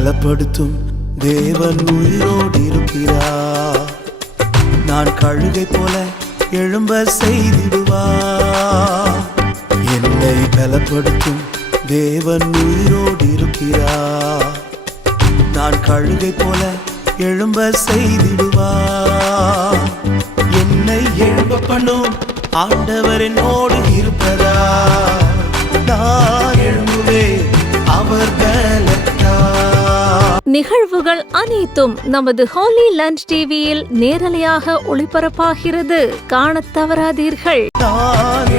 பலப்படுத்தும் தேவன் உயிரோடு இருக்கிறார். நான் கழுகை போல எழும்ப செய்திடுவார். என்னை பலப்படுத்தும் தேவன் உயிரோடு இருக்கிறார். நான் கழுகை போல எழும்ப செய்திடுவார். என்னை எழும்ப பண்ணும் ஆண்டவர் என்னோடு இருப்பதா. நான் எழும்புவேன் அவர் பலத்தால். நிகழ்வுகள் அனைத்தும் நமது ஹோலி லேண்ட் டிவியில் நேரலையாக ஒளிபரப்பாகிறது. காணத் தவறாதீர்கள். நான்